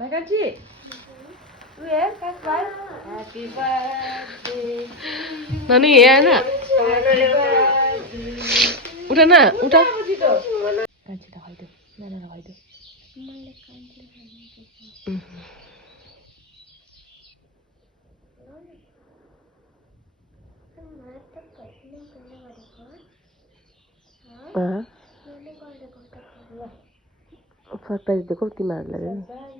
Mackenzie, you here? Happy birthday. नानी यहाँ आएन उठा न उठा कान्छीलाई खाइदियो नानालाई खाइदियो सरप्राइज दिएको तिमीहरूलाई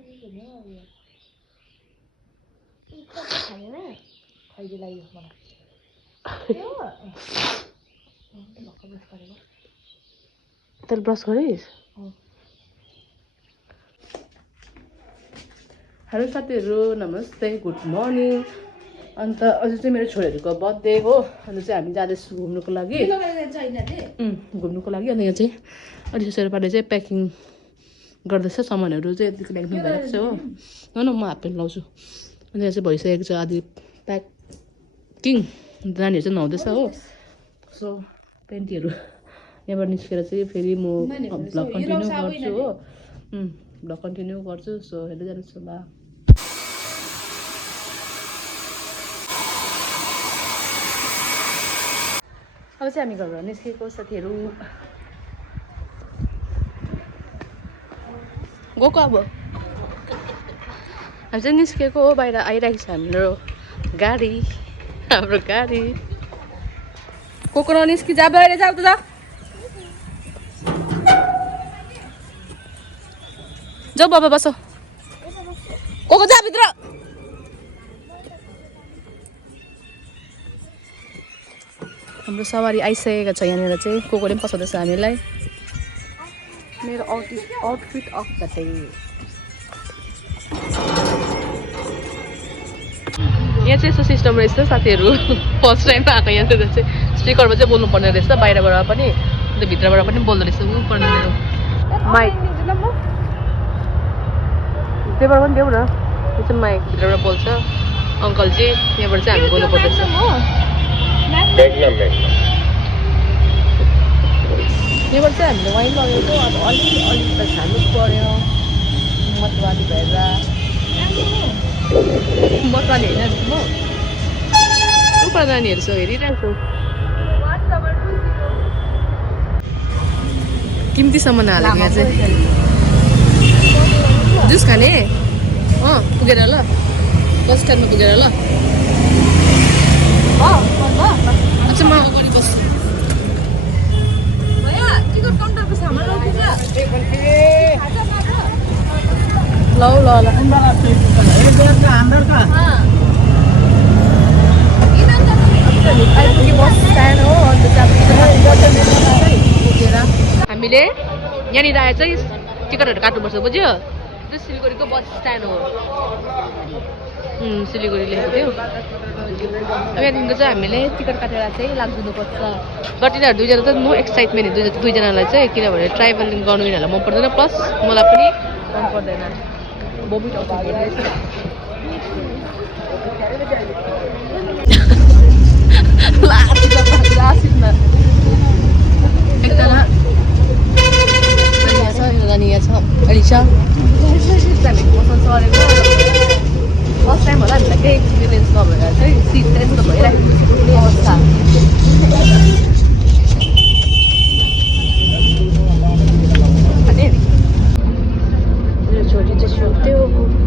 तैँले ब्रस गरिस् हेलो साथीहरू नमस्ते गुड मर्निङ अन्त अझै चाहिँ मेरो छोरीहरूको बर्थडे हो अन्त चाहिँ हामी जाँदैछौँ घुम्नुको लागि घुम्नुको लागि अनि यहाँ चाहिँ अलि शेर्पाले चाहिँ प्याकिङ गर्दैछ सामानहरू चाहिँ यतिको ल्याइदिनु भइरहेको छ हो न म हाफ प्यान्ट लाउँछु अनि यहाँ चाहिँ भइसकेको छ आदि प्याकिङ नानीहरू चाहिँ नुहाउँदैछ हो सो पेन्टीहरू यहाँबाट निस्केर चाहिँ फेरि म भ्लग कन्टिन्यू गर्छु हो भ्लग कन्टिन्यू गर्छु सो हेर्दै जानुहोस् ल अब चाहिँ हामी घरबाट निस्केको साथीहरू गएको अब हामी चाहिँ निस्केको हो बाहिर आइरहेको छ हाम्रो गाडी को निस्कि जा बाहिर जाऊ त जाऊ बाबा बसो को जा भित्र हाम्रो सवारी आइसकेको छ यहाँनिर चाहिँ कोले पनि पसाउँदैछ हामीलाई मेरो आउटफिट अफ द डे यहाँ चाहिँ यस्तो सिस्टम रहेछ साथीहरू फर्स्ट टाइम आएको यहाँ चाहिँ स्पिकरमा चाहिँ बोल्नुपर्ने रहेछ बाहिरबाट पनि अन्त भित्रबाट पनि बोल्दो रहेछ ऊ पर्ने मेरो माइक त्यहीबाट पनि देऊ न यो चाहिँ माइक भित्रबाट बोल्छ अङ्कलजी यहाँबाट चाहिँ हामी बोल्नु पर्दैछ यहाँबाट चाहिँ हामीले वाइन लगेको अब अलिक त खानु पर्यो मतवाली भएर मतवाली होइन म उपर नानीहरू छ हेरिरहेको किम्ती सामान हालेको यहाँ चाहिँ जुस खाने पुगेर ल बस स्ट्यान्डमा पुगेर ल अच्छा म अगाडि बस्छु ल आइपुग्यो बस स्ट्यान्ड हो अन्त हामीले यहाँनिर आएर चाहिँ टिकटहरू काट्नुपर्छ बुझ्यो त्यो सिलगढीको बस स्ट्यान्ड हो सिलगढी लेखेको थियो अब यहाँदेखिको चाहिँ हामीले टिकट काटेर चाहिँ लाग्दिनुपर्छ बट यिनीहरू दुईजना चाहिँ नो एक्साइटमेन्ट दुईजनालाई चाहिँ किनभने ट्राभलिङ गर्नु यिनीहरूलाई मन पर्दैन प्लस मलाई पनि मन पर्दैन बोबिट एकजना नानी यहाँ छ अलिसा हामी बस्न सरेको फर्स्ट टाइम होला हामीलाई केही एक्सपिरियन्स नभएर चाहिँ सिट चाहिँ यस्तो भइरहेको अवस्था मेरो छोरी चाहिँ सुत्यो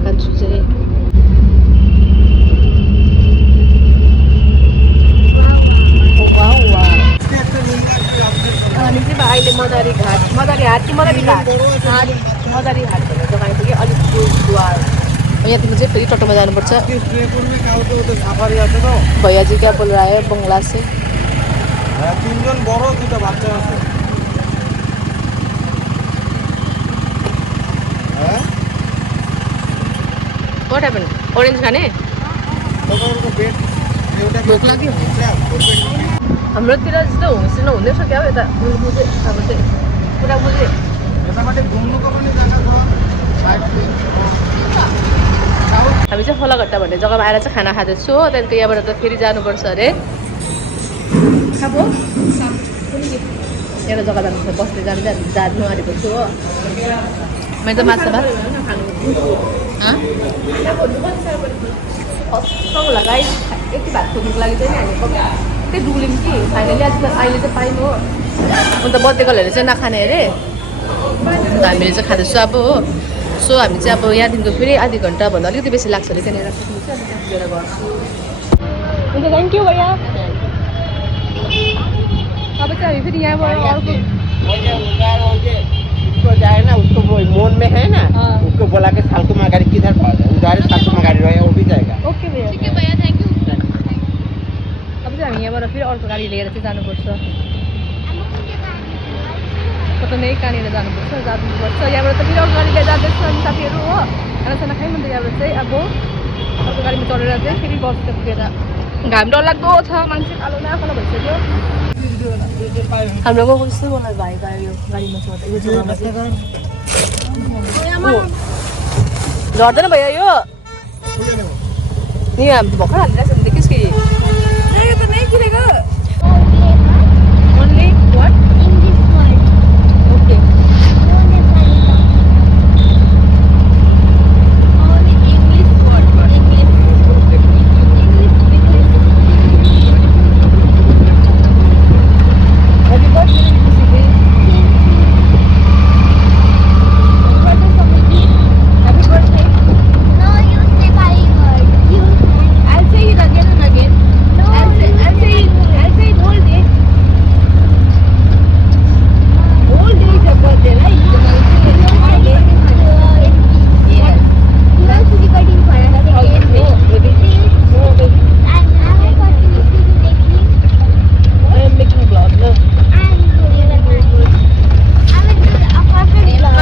कान्छु चाहिँ हामी चाहिँ अहिले मदारी घाट भन्ने जग्गा आइपुग्यो अलिपुरद्वार यहाँदेखि चाहिँ फेरि टोटोमा जानुपर्छ भैया जी क्या बोल रहा है बंगला से What happened? Orange खाने? भोक लाग्यो हाम्रोतिर जस्तो होमस्टे नहुँदै रहेछ क्या यता बुझेँ अब चाहिँ पुरा बुझेँ हामी चाहिँ फलाघट्टा भन्ने जग्गामा आएर चाहिँ खाना खाँदैछु हो त्यहाँदेखि यहाँबाट त फेरि जानुपर्छ अरे एउटा जग्गा जानुपर्छ बस्ने जानु आँटेको छु हो मैले त माछा भात सँगलाई गाई यति भात खोज्नुको लागि चाहिँ हामी त्यही डुल्यौँ कि फाइनली अहिले चाहिँ पायौँ हो अन्त बर्थडे गर्लहरूले चाहिँ नखाने अरे अन्त हामीले चाहिँ खाँदैछौँ अब हो सो हामी चाहिँ अब यहाँदेखिको फेरि आधी घन्टाभन्दा अलिकति बेसी लाग्छ अरे त्यहाँनिर पुग्नु चाहिँ अन्त त्यहाँ पुगेर गर्छु हुन्छ थ्याङ्क यू भैया अब चाहिँ हामी फेरि यहाँबाट अर्को उसको जाए ना उसको वो मोन में है ना उसको बोला के फालतू में गाड़ी किधर उधर फालतू में गाड़ी रहे वो भी जाएगा ओके भैया ठीक है भैया थ्याङ्क यू अब चाहिँ हामी यहाँबाट फेरि अर्को गाडी लिएर चाहिँ जानुपर्छ कता नै कहाँनिर जानुपर्छ यहाँबाट त फेरि अर्को गाडी लिएर जाँदैछ अनि साथीहरू हो खानासाना खायौँ अन्त यहाँबाट चाहिँ अब अर्को गाडीमा चढेर चाहिँ फेरि बसतिर पुगेर घाम डरलाग्दो छ मान्छे कालो न कालो भइसक्यो हाम्रो गाउँको जस्तै मलाई भाइ पायो यो गाडीमा चढ्दा यो जग्गामा चाहिँ झर्दैन भयो यो नि हामी भर्खर हालिरहेको छ देखिस् कि Only what? English word. Okay. Only English word. English. Happy birthday, Lucy. Happy birthday. No, you say my word. I'll say it again and again. No, I'll say it whole day. Whole day is your birthday, right? Yes. You are to be cutting for us. No, baby. No, baby. And I will continue to make him. I am making a vlog. No. I will do a perfect vlog.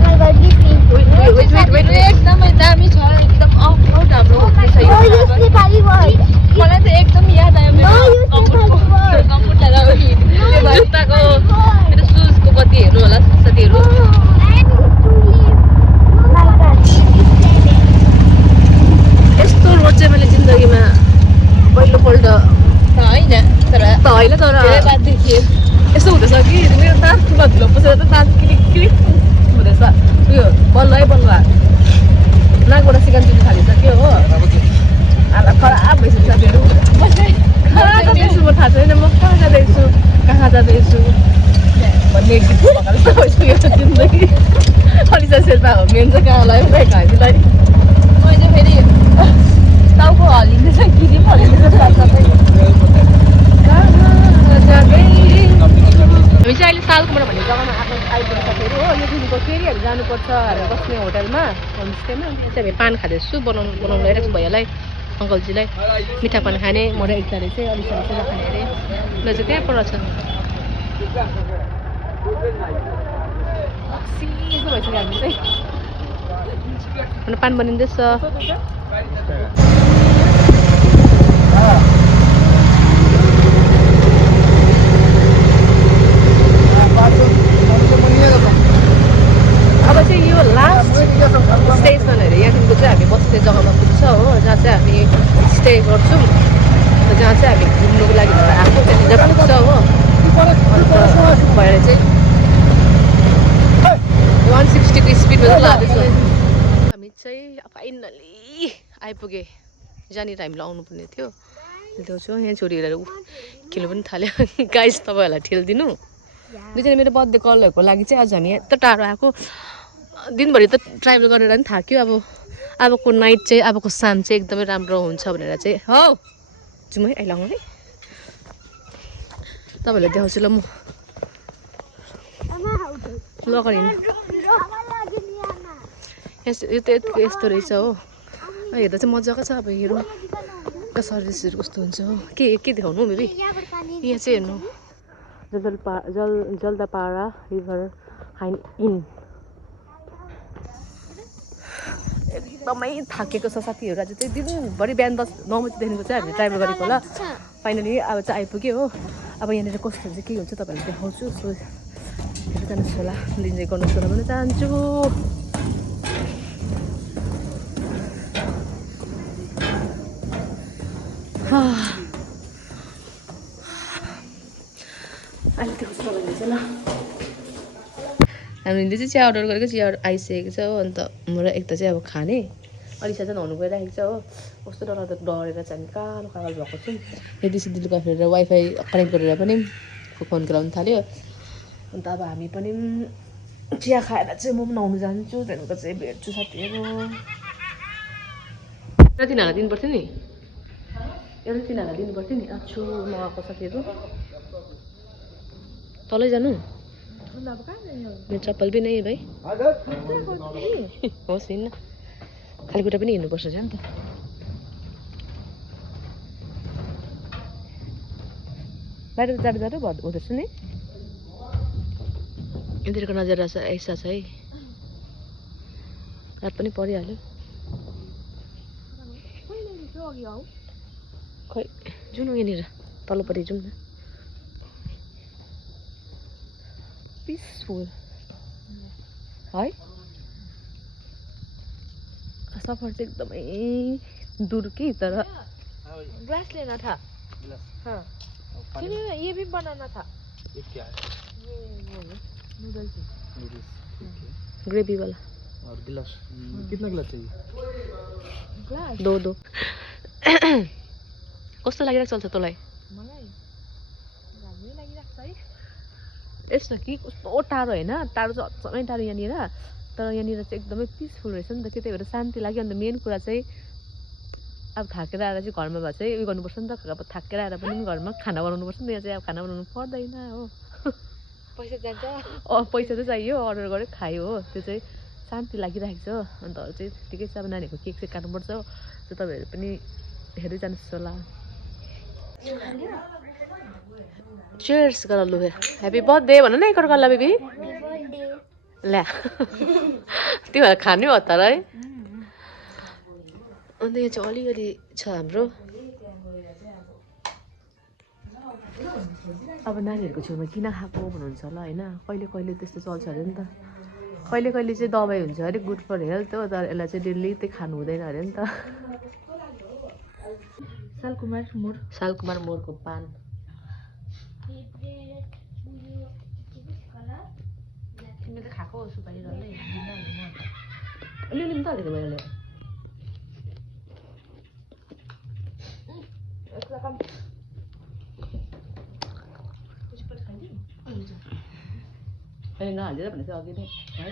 My birthday please. Wait. एकदमै दामी छ एकदम out हाम्रो No, you say Nepali word. मलाई चाहिँ एकदम याद आयो No, you say Nepali word. कम्पुटलाई अब त्यो जुत्ताको मेरो सुजको कति हेर्नु होला साथीहरू And to leave. My God. यस्तो रोड चाहिँ मैले जिन्दगीमा पहिलोपल्ट होइन तर यस्तो हुँदैछ कि मेरो दाँतमा धुलो पसेर त दाँत क्लिक क्लिक हुँदैछ उयो बल्ल नाकबाट सिकान चुट्नु थालिसक्यो हो आला खराब भइसक्यो साथीहरू कहाँ जाँदैछु म थाहा छैन म कहाँ जाँदैछु भन्ने गीत भएकोले जस्तो भइसक्यो जिन्दगी अलिसा शेर्पा हो मेन चाहिँ कहाँ लाग्यो भाइ हामीलाई मैले चाहिँ फेरि टाउको हल्लिँदैछ गिरी पनि हल्लिँदैछ साथसाथै हामी चाहिँ अहिले सालकुमार भन्ने जग्गामा आइपुग्नु साथीहरू हो यो दिनको फेरि हामी जानुपर्छ हामी बस्ने होटलमा होमस्टेमा अनि यहाँ चाहिँ हामी पान खाँदैछु बनाउनु ल्याइरहेको छु भैयालाई अङ्कलजीलाई मिठा पान खाने म र एकताले चाहिँ अलिकति चाहिँ नखाने अरे ल चाहिँ त्यहाँ पर छ सिधो भइसक्यो हामी चाहिँ पान बनिँदैछ अब चाहिँ यो लास्ट स्टेसनहरू यहाँदेखिको चाहिँ हामी बस्ने जग्गामा पुग्छ हो जहाँ चाहिँ हामी स्टे गर्छौँ जहाँ चाहिँ हामी घुम्नुको लागि आएको त्यहाँनिर पुग्छ हो अन्त भएर चाहिँ 160 को स्पिडमा चाहिँ लाँदैछौँ हामी चाहिँ फाइनली आइपुगेँ जहाँनिर हामीलाई आउनुपर्ने थियो देखाउँछु यहाँ छोरीहरू खेल्नु पनि थाल्यो गाइस तपाईँहरूलाई ठेलिदिनु दुईजना मेरो बर्थडे कलहरूको लागि चाहिँ आज हामी यत्रो टाढो आएको दिनभरि त ट्राभल गरेर पनि थाक्यो अबको नाइट चाहिँ अबको शाम चाहिँ एकदमै राम्रो हुन्छ भनेर चाहिँ हौ जाउँ है आइलाउनु है तपाईँहरूलाई देखाउँछु ल म लगेर यो त यस्तो रहेछ हो हेर्दा चाहिँ मजाको छ अब हेरौँ सर्भिसहरू कस्तो हुन्छ हो के देखाउनु बेबी यहाँ चाहिँ हेर्नु जलदापाडा रिभर हाइन इन एकदमै थाकेको छ साथीहरू आज चाहिँ दिनभरि बिहान 9 बजीदेखिको चाहिँ हामी ट्राभल गरेको होला फाइनली अब चाहिँ आइपुग्यो हो अब यहाँनिर कस्तो हुन्छ के हुन्छ तपाईँहरूलाई देखाउँछु सो हेर्नु जानुहोस् होला इन्जोय गर्नुहोस् होला भन्न चाहन्छु अहिले देखाउँछु तपाईँले चाहिँ ल हामीले चाहिँ चिया अर्डर गरेको चिया आइसकेको छ हो अन्त म र एकता चाहिँ अब खाने अलिसा चाहिँ नुहाउनु गइरहेको छ हो कस्तो डरलाग्दो डरेर चाहिँ कालो कालो भएको छु यति सिधि लुगा फेरेर वाइफाई कनेक्ट गरेर पनि फोन खेलाउनु थाल्यो अन्त अब हामी पनि चिया खाएर चाहिँ म पनि नुहाउनु जान्छु त्यहाँदेखिको चाहिँ भेट्छु साथीहरू एउटा तिनीहरूलाई दिनुपर्थ्यो नि एउटा तिनीहरूलाई दिनुपर्थ्यो नि आछु नआएको साथीहरू तलै जानु मेरो चप्पल पनि है भाइ होस् हिँड्न खाली खुट्टा पनि हिँड्नुपर्छ नि त बाहिर जाडो जाडो हुँदैछ नि यतिको नजारा ऐसा छ है रात पनि परिहाल्यो खै जाउँ न यहाँनिर तल्लोपट्टि जाउँ न पिसफुल है सफर चाहिँ एकदमै दूर कि तर ग्लास लेना था हाँ ये भी बनाना था ये क्या है? ये वो है नूडल्स नूडल्स ग्रेवी वाला और गिलास कितना गिलास चाहिए ग्लास दो दो कस्तो लागिरहेको चल्छ तँलाई मलाई राम्रै लागिरहेको छ है यस्तो कि कस्तो टाढो होइन टाढो चाहिँ अचम्मै टाढो यहाँनिर तर यहाँनिर चाहिँ एकदमै पिसफुल रहेछ नि त त्यही भएर शान्ति लाग्यो अन्त मेन कुरा चाहिँ अब थाकेर आएर चाहिँ घरमा भए चाहिँ उयो गर्नुपर्छ नि त अब थाकेर आएर पनि घरमा खाना बनाउनुपर्छ नि त यहाँ चाहिँ अब खाना बनाउनु पर्दैन हो पैसा जान्छ पैसा चाहिँ चाहियो अर्डर गरेर खायो हो त्यो चाहिँ शान्ति लागिरहेको छ अन्त अरू चाहिँ ठिकै छ अब नानीहरूको केक चाहिँ काट्नुपर्छ हो त्यो तपाईँहरू पनि हेर्दै जानुहोस् होला चेयर्स गर लु ह्याप्पी बर्थडे भन न एकअर्कालाई बेबी ल्या त्यो भएर खाने हो त र है अन्त यहाँ चाहिँ अलिकति छ हाम्रो अब नानीहरूको छेउमा किन खाएको भन्नुहुन्छ होला होइन कहिले कहिले त्यस्तो चल्छ अरे नि त कहिले कहिले चाहिँ दबाई हुन्छ अरे गुड फर हेल्थ हो तर यसलाई चाहिँ डेली चाहिँ खानु हुँदैन अरे नि त सालकुमार मोरको पान तिमीले त खाएको सुपारी डल्लै अलिअलि पनि त हालेको मैले अहिले नहालिदिएर भनेको अघि नै है